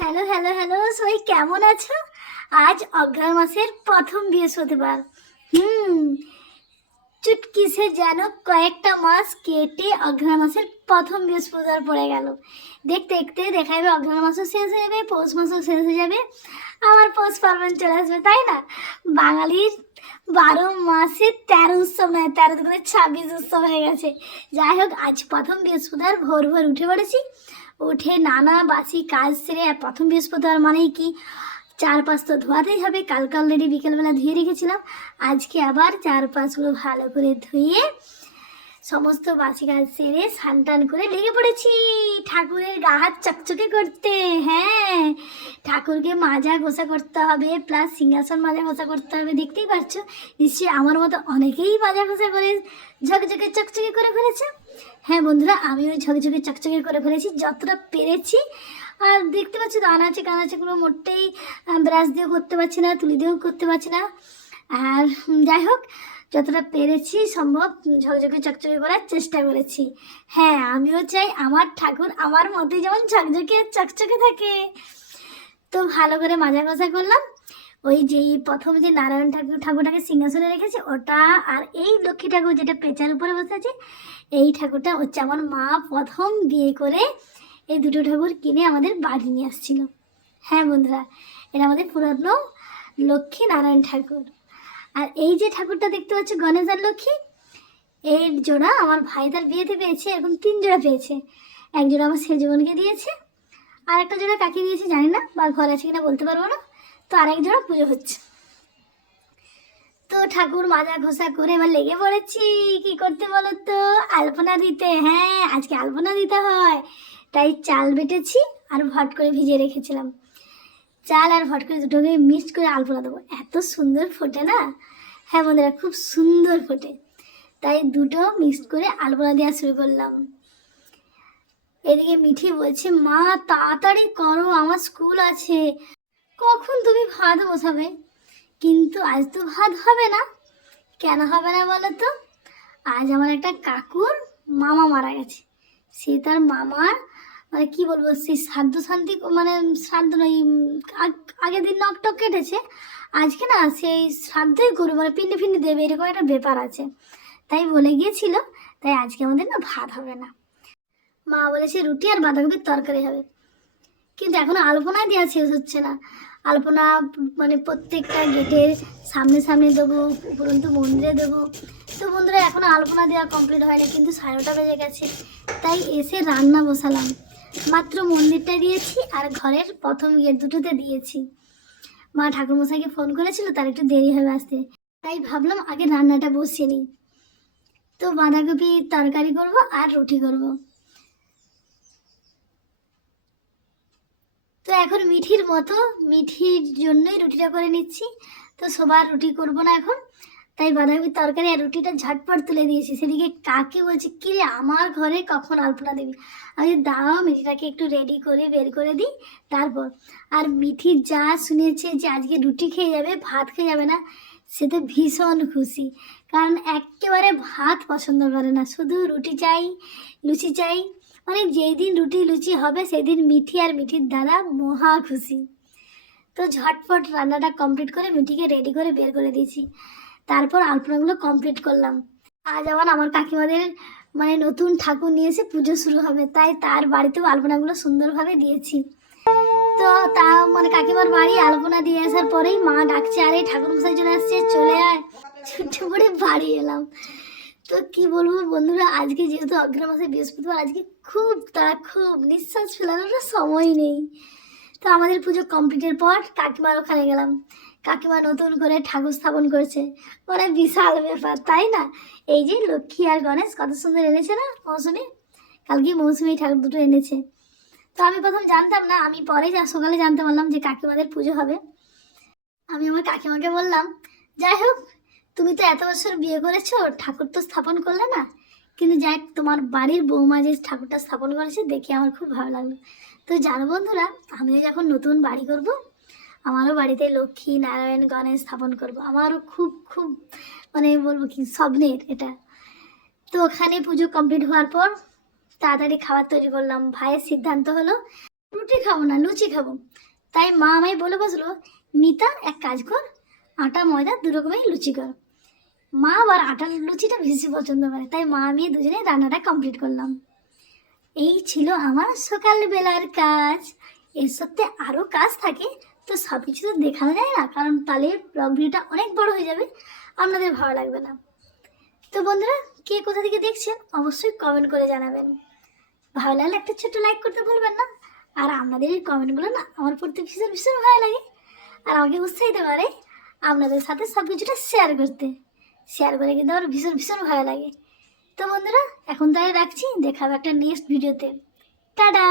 Hello hello hello সবাই কেমন আছো? আজ অগ্রহায়ণ মাসের প্রথম বৃহস্পতিবার। হুম চুটকি সে যেন কয়েকটা মাস কেটে অগ্রহায়ণ মাসের প্রথম বৃহস্পতিবার পড়ে গেল। দেখতে দেখতে দেখা যাবে অগ্রহায়ণ মাসও শেষ হয়ে যাবে, পৌষ মাসও শেষ হয়ে যাবে, আবার পৌষ পার্বণ চলে আসবে, তাই না? বাঙালির বারো মাসে তেরো উৎসব নয়, তেরো করে ছাব্বিশ উৎসব হয়ে গেছে। যাই হোক, আজ প্রথম বৃহস্পতিবার ভোর ভোর উঠে পড়েছি। উঠে নানা বাসি কাজ সেরে প্রথম বৃহস্পতিবার মানেই কি? চার পাঁচ তো ধোয়াতেই হবে। কালকে অলরেডি বিকেলবেলা ধুয়ে রেখেছিলাম। আজকে আবার চার পাঁচগুলো ভালো করে ধুয়ে সমস্ত বাসি কাজ সেরে স্নান করে লেগে পড়েছি। ঠাকুরের গা হাত চকচকে করতে হ্যাঁ। ঠাকুরকে মাজা ঘষা করতে হবে প্লাস সিংহাসন মাজা ঘষা করতে হবে, দেখতেই পাচ্ছ? নিশ্চয়ই আমার মতো অনেকেই মাজা ঘষা করে ঝকঝকে চকচকে করে ফেলেছে। হ্যাঁ বন্ধুরা, আমিও ঝকঝকে চকচকে করে ফেলেছি, যতটা পেরেছি। আর দেখতে পাচ্ছি তো, আনাচে কানাচে কোনো মোটেই ব্রাশ দিয়েও করতে পারছি না, তুলি দিয়েও করতে পারছি না। আর যাই হোক যতটা পেরেছি সম্ভব ঝকঝকে চকচকে করার চেষ্টা করেছি। হ্যাঁ আমিও চাই আমার ঠাকুর আমার মতোই যেমন ঝকঝকে চকচকে থাকে। তো ভালো করে মাজা কষা করলাম। ওই যেই প্রথম যে নারায়ণ ঠাকুর ঠাকুরটাকে সিংহাসনে রেখেছে, ওটা আর এই লক্ষ্মী ঠাকুর যেটা পেঁচার উপরে বসে আছে, এই ঠাকুরটা হচ্ছে আমার মা প্রথম বিয়ে করে এই দুটো ঠাকুর কিনে আমাদের বাড়ি নিয়ে আসছিল। হ্যাঁ বন্ধুরা, এটা আমাদের পুরানো লক্ষ্মী নারায়ণ ঠাকুর। আর এই যে ঠাকুরটা দেখতে পাচ্ছ, গণেশ আর লক্ষ্মী, এর জোড়া আমার ভাই তার বিয়েতে পেয়েছে, এরকম তিন জোড়া পেয়েছে। এক জোড়া আমার সেজবনকে দিয়েছে, আর একটা জোড়া কাকে দিয়েছে জানি না, বা ঘর আছে কিনা বলতে পারব না, তো আরেক জোড়া পুজো হচ্ছে। তো ঠাকুর মাজা ঘষা করে এবার লেগে পড়েছি, কি করতে বলো তো আলপনা দিতে হ্যাঁ আজকে আলপনা দিতে হয়, তাই চাল বেটেছি আর ভট করে ভিজিয়ে রেখেছিলাম। চাল আর ভট করে দুটোকে মিক্সড করে আলপনা দেবো। এত সুন্দর ফোটে না? হ্যাঁ বন্ধুরা, খুব সুন্দর ফোটে। তাই দুটো মিক্সড করে আলপনা দেওয়া শুরু করলাম। এদিকে মিঠি বলছে, মা, তাড়াতাড়ি করো, আমার স্কুল আছে। কখন তুমি ভাত বসাবে? কিন্তু আজ তো ভাত হবে না। কেন হবে না বলো তো? আজ আমার একটা কাকুর মামা মারা গেছে। সে তার মামার মানে কি বলব, সেই শ্রাদ্ধ শান্তি মানে শ্রাদ্ধ নয় আগের দিন নক টক কেটেছে, আজকে না সেই শ্রাদ্ধই করব মানে পিন্ডি ফিন্ডি দেবে, এরকম একটা ব্যাপার আছে। তাই বলে গিয়েছিল, তাই আজকে আমাদের না ভাত হবে না। মা বলেছে রুটি আর বাঁধাকপির তরকারি হবে। কিন্তু এখনও আলপনাই দেওয়া শেষ হচ্ছে না। আলপনা মানে প্রত্যেকটা গেটের সামনে সামনে দেবো, উপরন্তু মন্দিরে দেবো। তো বন্ধুরা, এখনও আলপনা দেওয়া কমপ্লিট হয়নি, কিন্তু সাড়ে নটা বেজে গেছে। তাই এসে রান্না বসালাম। মাত্র মন্দিরটা দিয়েছি আর ঘরের প্রথম গেট দুটোতে দিয়েছি। মা ঠাকুরমশাইকে ফোন করেছিল, তার একটু দেরি হবে আসতে। তাই ভাবলাম আগে রান্নাটা বসিয়ে নিই। তো বাঁধাকপি তরকারি করব আর রুটি করব। তো এখন মিঠির মতো, মিঠির জন্যই রুটিটা করে নিচ্ছি। তো সবার রুটি করব না এখন। তাই বাঁধাকপির তরকারি আর রুটিটা ঝটপট তুলে দিয়েছি। সেদিকে কাকে বলছে কি রে আমার ঘরে কখন আলপনা দেবি? আমি দাও মিঠিটাকে একটু রেডি করে বের করে দিই, তারপর। আর মিঠি যা শুনেছে যে আজকে রুটি খেয়ে যাবে, ভাত খেয়ে যাবে না, সে তো ভীষণ খুশি। কারণ একেবারে ভাত পছন্দ করে না, শুধু রুটি চাই, লুচি চাই। মানে যেই দিন রুটি লুচি হবে সেই দিন মিঠি আর মিঠির দাদা মহা খুশি। তো ঝটপট রান্নাটা কমপ্লিট করে মিঠিকে রেডি করে বের করে দিয়েছি। তারপর আলপনাগুলো কমপ্লিট করলাম। আজ আবার আমার কাকিমাদের মানে নতুন ঠাকুর নিয়ে এসে পুজো শুরু হবে, তাই তার বাড়িতেও আলপনাগুলো সুন্দরভাবে দিয়েছি। তো তা মানে কাকিমার বাড়ি আলপনা দিয়ে আসার পরেই মা ডাকছে, আরে ঠাকুর মশাই চলে আসছে, চলে আয়। ছুটে পড়ে বাড়ি এলাম। তো কি বলব বন্ধুরা, আজকে যেহেতু অগ্র মাসে বৃহস্পতিবার, আজকে খুব তারা খুব নিঃশ্বাস ফেলানোর সময় নেই। তো আমাদের পুজো কমপ্লিটের পর কাকিমার ওখানে গেলাম। কাকিমা নতুন করে ঠাকুর স্থাপন করেছে। মানে বিশাল ব্যাপার, তাই না? এই যে লক্ষ্মী আর গণেশ কত সুন্দর এনেছে না মৌসুমি? কালকে মৌসুমি ঠাকুর দুটো এনেছে। তো আমি প্রথম জানতাম না, আমি পরে যা সকালে জানতে পারলাম যে কাকিমাদের পুজো হবে। আমি আমার কাকিমাকে বললাম, যাই হোক, তুমি তো এত বছর বিয়ে করেছ, ঠাকুর তো স্থাপন করলে না। কিন্তু যাই তোমার বাড়ির বৌমা যে ঠাকুরটা স্থাপন করেছে, দেখে আমার খুব ভালো লাগল। তো জানো বন্ধুরা, আমিও যখন নতুন বাড়ি করব আমারও বাড়িতে লক্ষ্মী, নারায়ণ, গণেশ স্থাপন করব। আমারও খুব খুব মানে বলব কি, স্বপ্নের এটা। তো ওখানে পুজো কমপ্লিট হওয়ার পর তাড়াতাড়ি খাবার তৈরি করলাম। ভাইয়ের সিদ্ধান্ত হলো, রুটি খাব না, লুচি খাব। তাই মা আমায় বলে বসল মিতা এক কাজ কর, আটা, ময়দা দু রকমের লুচি কর। মা আবার আটার লুচিটা বেশি পছন্দ করে, তাই মা, আমি দুজনে রান্নাটা কমপ্লিট করলাম। এই ছিল আমার সকালবেলার কাজ। এর সত্যি আরও কাজ থাকে তো সব কিছু তো দেখানো যায় না, কারণ তাহলে ব্লগ ভিডিওটা অনেক বড় হয়ে যাবে, আপনাদের ভালো লাগবে না। তো বন্ধুরা, কে কোথা থেকে দেখছেন, অবশ্যই কমেন্ট করে জানাবেন। ভালো লাগলে একটা ছোট্ট লাইক করতে ভুলবেন না, আর আপনাদের এই কমেন্টগুলো না আমার পড়তে ভীষণ ভীষণ ভালো লাগে, আর আমাকে উৎসাহিত করে আপনাদের সাথে সব কিছুটা শেয়ার করতে। শেয়ার করে কিন্তু আমার ভীষণ ভীষণ ভালো লাগে। তো বন্ধুরা, এখন তাহলে রাখছি, দেখাবো একটা নেক্সট ভিডিওতে টাটা!